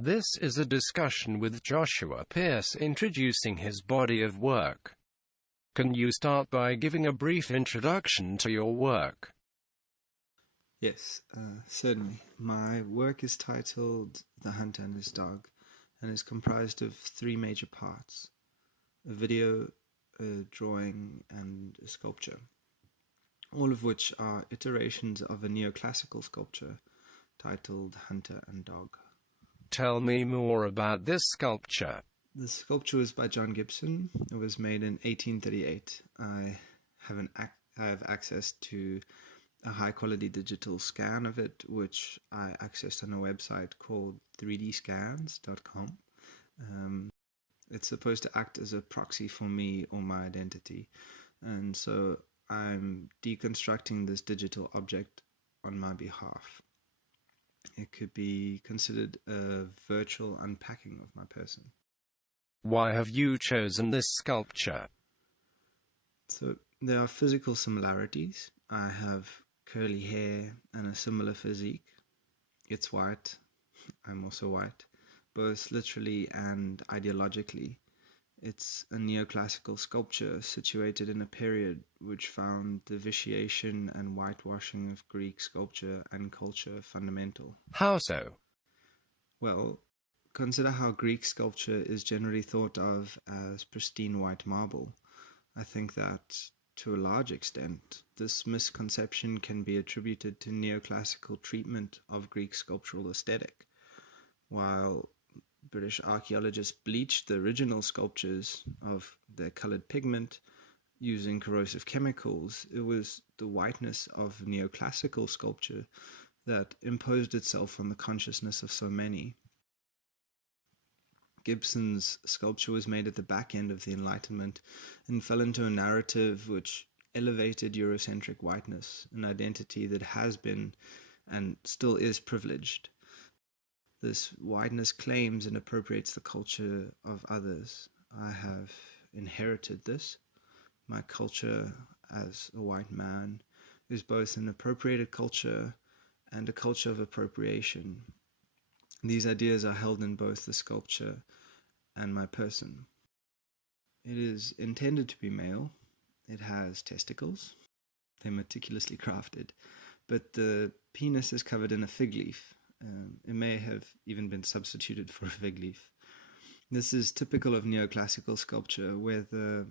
This is a discussion with Joshua Pearce introducing his body of work. Can you start by giving a brief introduction to your work? Yes, certainly. My work is titled The Hunter and His Dog and is comprised of three major parts: a video, a drawing, and a sculpture, all of which are iterations of a neoclassical sculpture titled Hunter and Dog. Tell me more about this sculpture. The sculpture was by John Gibson. It was made in 1838. I have access to a high-quality digital scan of it, which I accessed on a website called 3dscans.com. It's supposed to act as a proxy for me or my identity, and so I'm deconstructing this digital object on my behalf. It could be considered a virtual unpacking of my person. Why have you chosen this sculpture? So there are physical similarities. I have curly hair and a similar physique. It's white. I'm also white, both literally and ideologically. It's a neoclassical sculpture situated in a period which found the vitiation and whitewashing of Greek sculpture and culture fundamental. How so? Well, consider how Greek sculpture is generally thought of as pristine white marble. I think that, to a large extent, this misconception can be attributed to neoclassical treatment of Greek sculptural aesthetic. While British archaeologists bleached the original sculptures of their colored pigment using corrosive chemicals, it was the whiteness of neoclassical sculpture that imposed itself on the consciousness of so many. Gibson's sculpture was made at the back end of the Enlightenment and fell into a narrative which elevated Eurocentric whiteness, an identity that has been and still is privileged. This whiteness claims and appropriates the culture of others. I have inherited this. My culture as a white man is both an appropriated culture and a culture of appropriation. These ideas are held in both the sculpture and my person. It is intended to be male. It has testicles. They're meticulously crafted. But the penis is covered in a fig leaf. It may have even been substituted for a fig leaf. This is typical of neoclassical sculpture, where the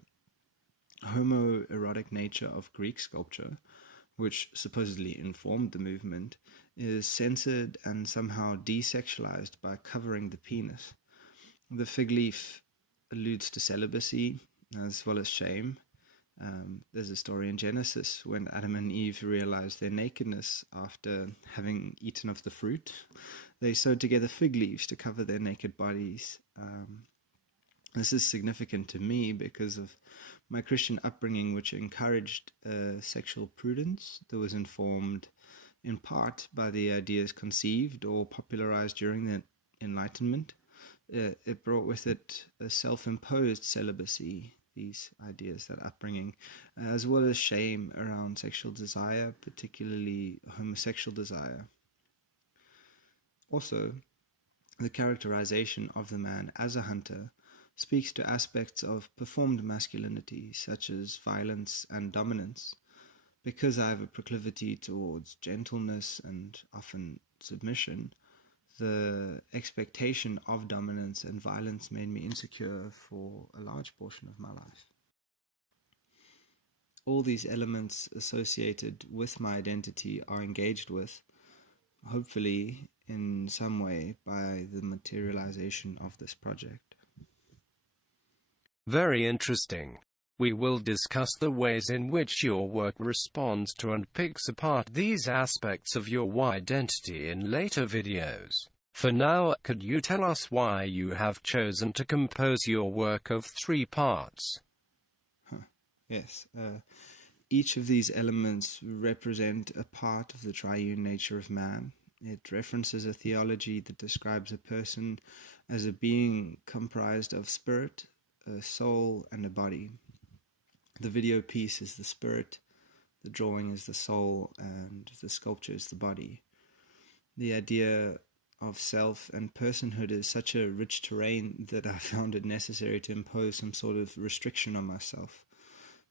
homoerotic nature of Greek sculpture, which supposedly informed the movement, is censored and somehow desexualized by covering the penis. The fig leaf alludes to celibacy as well as shame. There's a story in Genesis when Adam and Eve realized their nakedness after having eaten of the fruit. They sewed together fig leaves to cover their naked bodies. This is significant to me because of my Christian upbringing, which encouraged sexual prudence that was informed in part by the ideas conceived or popularized during the Enlightenment. It brought with it a self-imposed celibacy, these ideas, that upbringing, as well as shame around sexual desire, particularly homosexual desire. Also, the characterization of the man as a hunter speaks to aspects of performed masculinity, such as violence and dominance. Because I have a proclivity towards gentleness and often submission, the expectation of dominance and violence made me insecure for a large portion of my life. All these elements associated with my identity are engaged with, hopefully in some way, by the materialization of this project. Very interesting. We will discuss the ways in which your work responds to and picks apart these aspects of your identity in later videos. For now, could you tell us why you have chosen to compose your work of 3 parts? Yes. Each of these elements represent a part of the triune nature of man. It references a theology that describes a person as a being comprised of spirit, a soul, and a body. The video piece is the spirit, the drawing is the soul, and the sculpture is the body. The idea of self and personhood is such a rich terrain that I found it necessary to impose some sort of restriction on myself.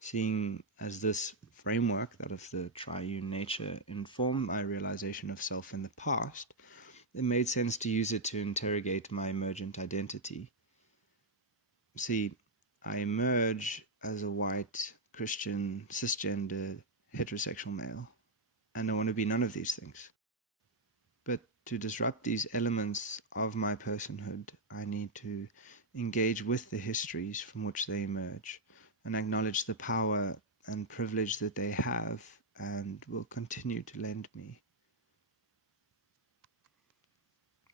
Seeing as this framework, that of the triune nature, informed my realization of self in the past, it made sense to use it to interrogate my emergent identity. See, I emerge as a white, Christian, cisgender, heterosexual male, and I want to be none of these things. But to disrupt these elements of my personhood, I need to engage with the histories from which they emerge and acknowledge the power and privilege that they have and will continue to lend me.